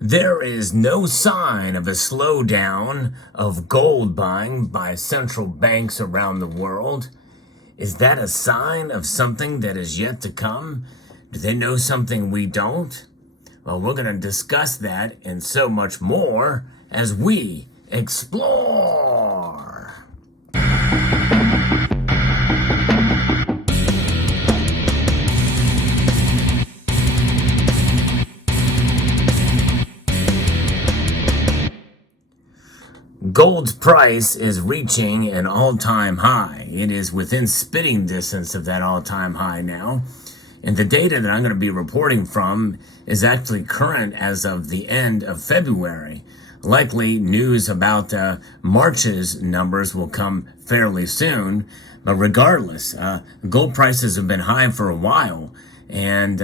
There is no sign of a slowdown of gold buying by central banks around the world. Is that a sign of something that is yet to come? Do they know something we don't? Well, we're going to discuss that and so much more as we explore. Gold's price is reaching an all-time high. It is within spitting distance of that all-time high now. And the data that I'm going to be reporting from is actually current as of the end of February. Likely news about March's numbers will come fairly soon. But regardless, gold prices have been high for a while. And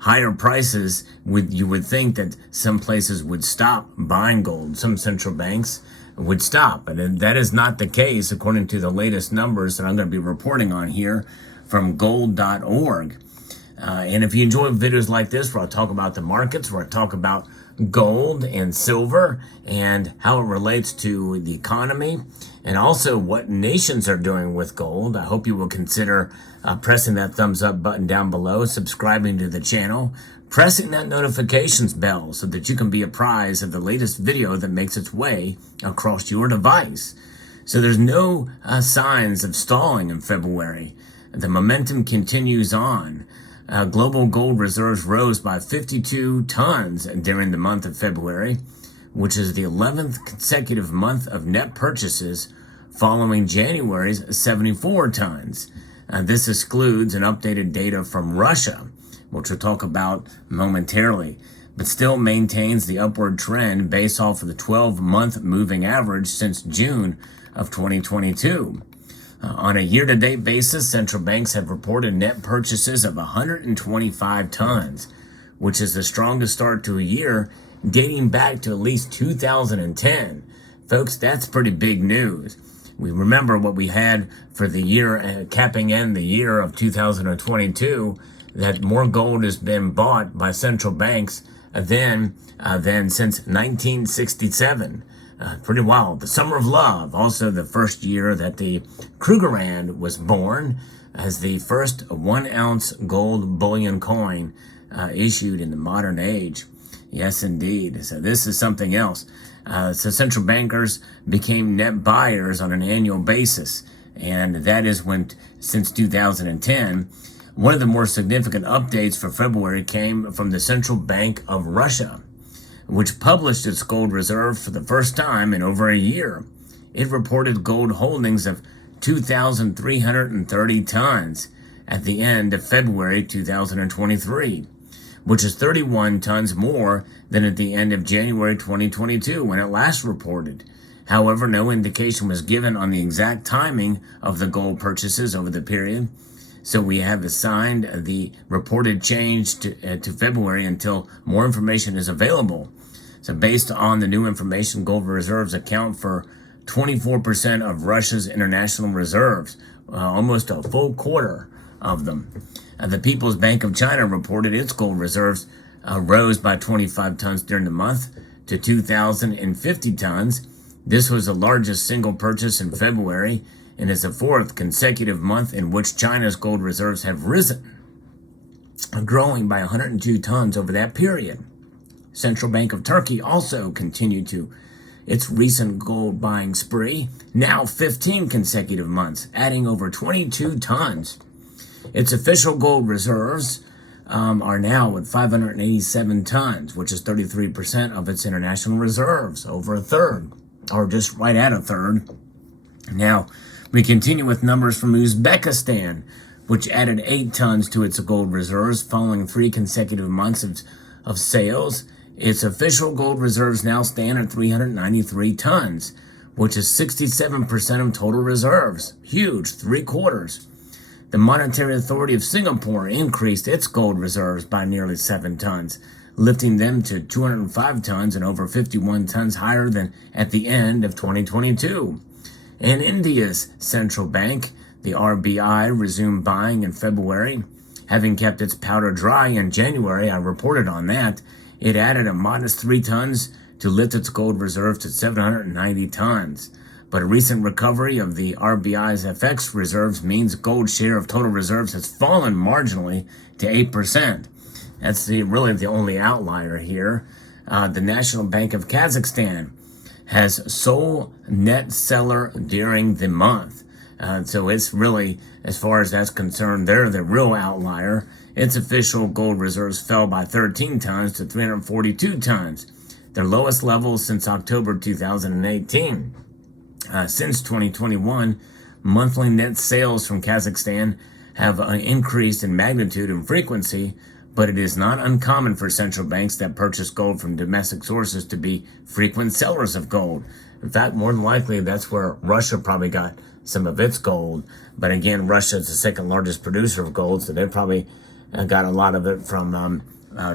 higher prices, you would think that some places would stop buying gold. Some central banks would stop. But that is not the case according to the latest numbers that I'm going to be reporting on here from gold.org. And if you enjoy videos like this where I talk about the markets, where I talk about gold and silver and how it relates to the economy and also what nations are doing with gold, I hope you will consider pressing that thumbs up button down below, subscribing to the channel, pressing that notifications bell so that you can be apprised of the latest video that makes its way across your device. So there's no signs of stalling in February. The momentum continues on. Global gold reserves rose by 52 tons during the month of February, which is the 11th consecutive month of net purchases following January's 74 tons. This excludes an updated data from Russia, which we'll talk about momentarily, but still maintains the upward trend based off of the 12-month moving average since June of 2022. On a year-to-date basis, central banks have reported net purchases of 125 tons, which is the strongest start to a year dating back to at least 2010. Folks, that's pretty big news. We remember what we had for the year, capping in the year of 2022, that more gold has been bought by central banks than since 1967. Pretty wild. The Summer of Love, also the first year that the Krugerrand was born as the first 1-ounce gold bullion coin issued in the modern age. Yes, indeed. So this is something else. So central bankers became net buyers on an annual basis, and that is when, since 2010, one of the more significant updates for February came from the Central Bank of Russia, which published its gold reserve for the first time in over a year. It reported gold holdings of 2,330 tons at the end of February 2023, which is 31 tons more than at the end of January 2022 when it last reported. However, no indication was given on the exact timing of the gold purchases over the period. So we have assigned the reported change to February until more information is available. So based on the new information, gold reserves account for 24% of Russia's international reserves, almost a full quarter of them. The People's Bank of China reported its gold reserves rose by 25 tons during the month to 2,050 tons. This was the largest single purchase in February, and is the fourth consecutive month in which China's gold reserves have risen, growing by 102 tons over that period. Central Bank of Turkey also continued its recent gold buying spree, now 15 consecutive months, adding over 22 tons. Its official gold reserves are now at 587 tons, which is 33% of its international reserves, over a third, or just right at a third. Now, we continue with numbers from Uzbekistan, which added 8 tons to its gold reserves following 3 consecutive months of sales. Its official gold reserves now stand at 393 tons, which is 67% of total reserves. Huge, 3/4. The Monetary Authority of Singapore increased its gold reserves by nearly 7 tons, lifting them to 205 tons and over 51 tons higher than at the end of 2022. And India's central bank, the RBI, resumed buying in February, having kept its powder dry in January. I reported on that. it added a modest 3 tons to lift its gold reserves to 790 tons. But a recent recovery of the RBI's FX reserves means gold's share of total reserves has fallen marginally to 8%. That's really the only outlier here. The National Bank of Kazakhstan has sole net seller during the month. So it's really, as far as that's concerned, they're the real outlier. Its official gold reserves fell by 13 tons to 342 tons, their lowest level since October 2018. Since 2021, monthly net sales from Kazakhstan have increased in magnitude and frequency, but it is not uncommon for central banks that purchase gold from domestic sources to be frequent sellers of gold. In fact, more than likely, that's where Russia probably got some of its gold. But again, Russia is the second largest producer of gold, so they probably got a lot of it from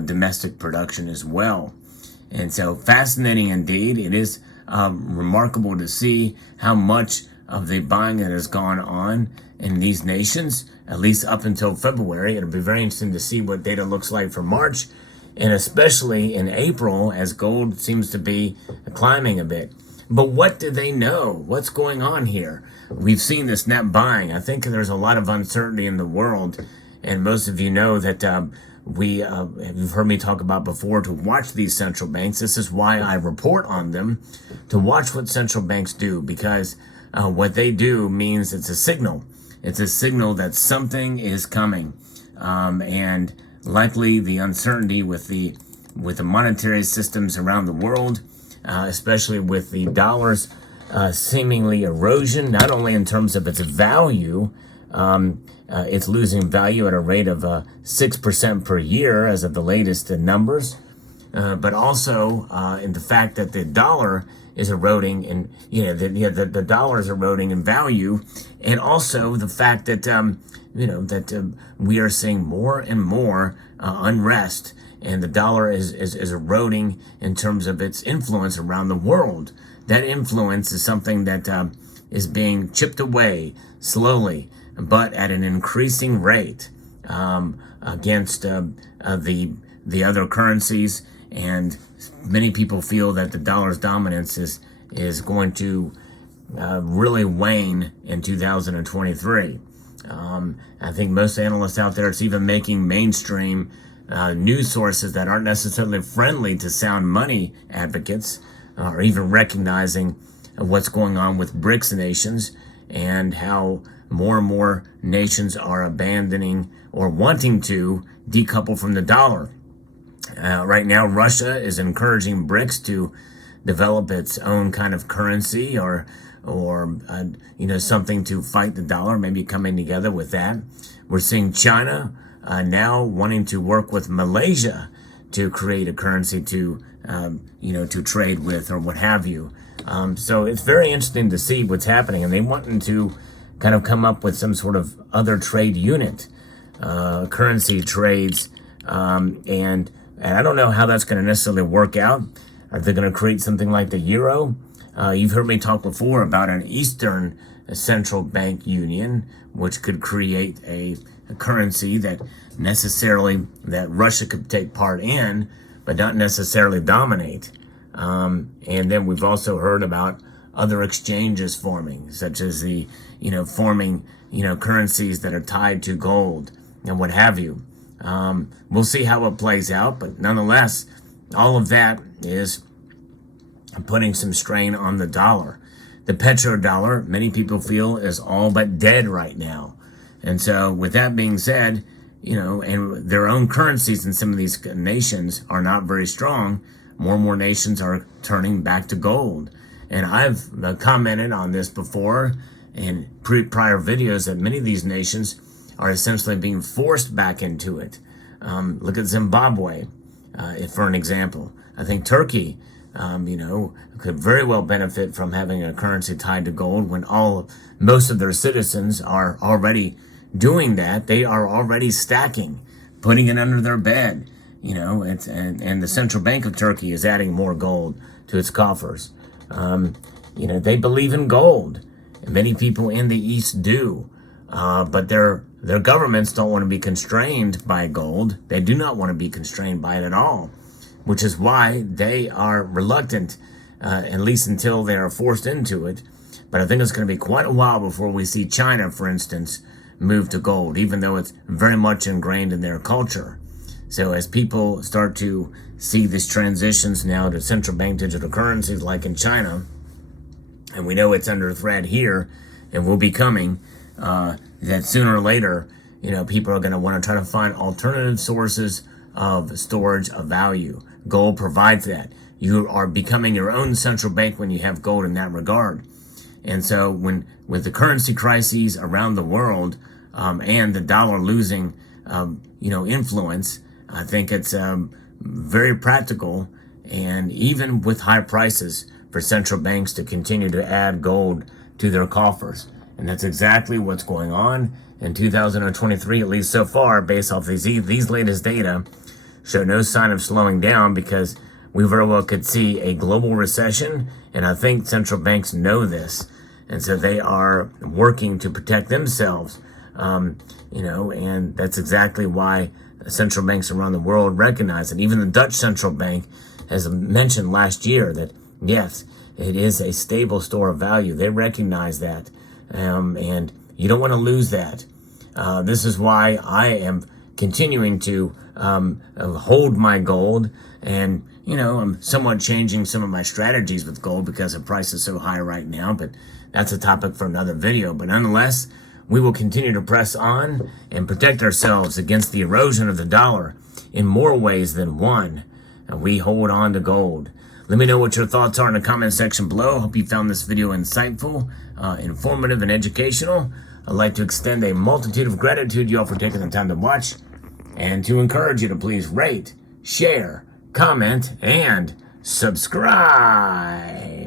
domestic production as well. And so fascinating indeed. It is remarkable to see how much of the buying that has gone on in these nations, at least up until February. It'll be very interesting to see what data looks like for March, and especially in April, as gold seems to be climbing a bit. But what do they know? What's going on here? We've seen this net buying. I think there's a lot of uncertainty in the world, and most of you know that you've heard me talk about before, to watch these central banks. This is why I report on them, to watch what central banks do, because what they do means it's a signal. It's a signal that something is coming, and likely the uncertainty with the monetary systems around the world, especially with the dollar's seemingly erosion, not only in terms of its value. It's losing value at a rate of 6% per year as of the latest numbers, but also in the fact that the dollar is eroding, and the dollar is eroding in value, and also the fact that we are seeing more and more unrest, and the dollar is eroding in terms of its influence around the world. That influence is something that is being chipped away slowly, but at an increasing rate against the other currencies. And many people feel that the dollar's dominance is going to really wane in 2023. I think most analysts out there, it's even making mainstream news sources that aren't necessarily friendly to sound money advocates, or even recognizing what's going on with BRICS nations and how more and more nations are abandoning or wanting to decouple from the dollar. Right now, Russia is encouraging BRICS to develop its own kind of currency, or something to fight the dollar, maybe coming together with that. We're seeing China now wanting to work with Malaysia to create a currency to trade with, or what have you. So it's very interesting to see what's happening, and they wanting to kind of come up with some sort of other trade unit, currency trades, and I don't know how that's going to necessarily work out. Are they going to create something like the euro? You've heard me talk before about an Eastern central bank union, which could create a currency that Russia could take part in, but not necessarily dominate. And then we've also heard about other exchanges forming, such as forming currencies that are tied to gold and what have you. We'll see how it plays out, but nonetheless, all of that is putting some strain on the dollar. The petrodollar, many people feel, is all but dead right now. And so with that being said, and their own currencies in some of these nations are not very strong, more and more nations are turning back to gold. And I've commented on this before in prior videos that many of these nations are essentially being forced back into it. Look at Zimbabwe, for an example. I think Turkey, could very well benefit from having a currency tied to gold when most of their citizens are already doing that. They are already stacking, putting it under their bed, and the central bank of Turkey is adding more gold to its coffers. They believe in gold, and many people in the East do, but their governments don't want to be constrained by gold. They do not want to be constrained by it at all. which is why they are reluctant, at least until they are forced into it. But I think it's going to be quite a while before we see China, for instance, move to gold, even though it's very much ingrained in their culture. So as people start to see these transitions now to central bank digital currencies like in China, and we know it's under threat here and will be coming, that sooner or later, people are going to want to try to find alternative sources of storage of value. Gold provides that. You are becoming your own central bank when you have gold in that regard. And so with the currency crises around the world, and the dollar losing, influence, I think it's very practical, and even with high prices, for central banks to continue to add gold to their coffers. And that's exactly what's going on in 2023, at least so far, based off these latest data, show no sign of slowing down, because we very well could see a global recession, and I think central banks know this, and so they are working to protect themselves, and that's exactly why central banks around the world recognize it. Even the Dutch central bank has mentioned last year that, yes, it is a stable store of value. They recognize that, and you don't want to lose that. This is why I am continuing to hold my gold, and I'm somewhat changing some of my strategies with gold because the price is so high right now, but that's a topic for another video. But nonetheless, we will continue to press on and protect ourselves against the erosion of the dollar in more ways than one, and we hold on to gold. Let me know what your thoughts are in the comment section below. Hope you found this video insightful, informative, and educational. I'd like to extend a multitude of gratitude to you all for taking the time to watch, and to encourage you to please rate, share, comment, and subscribe.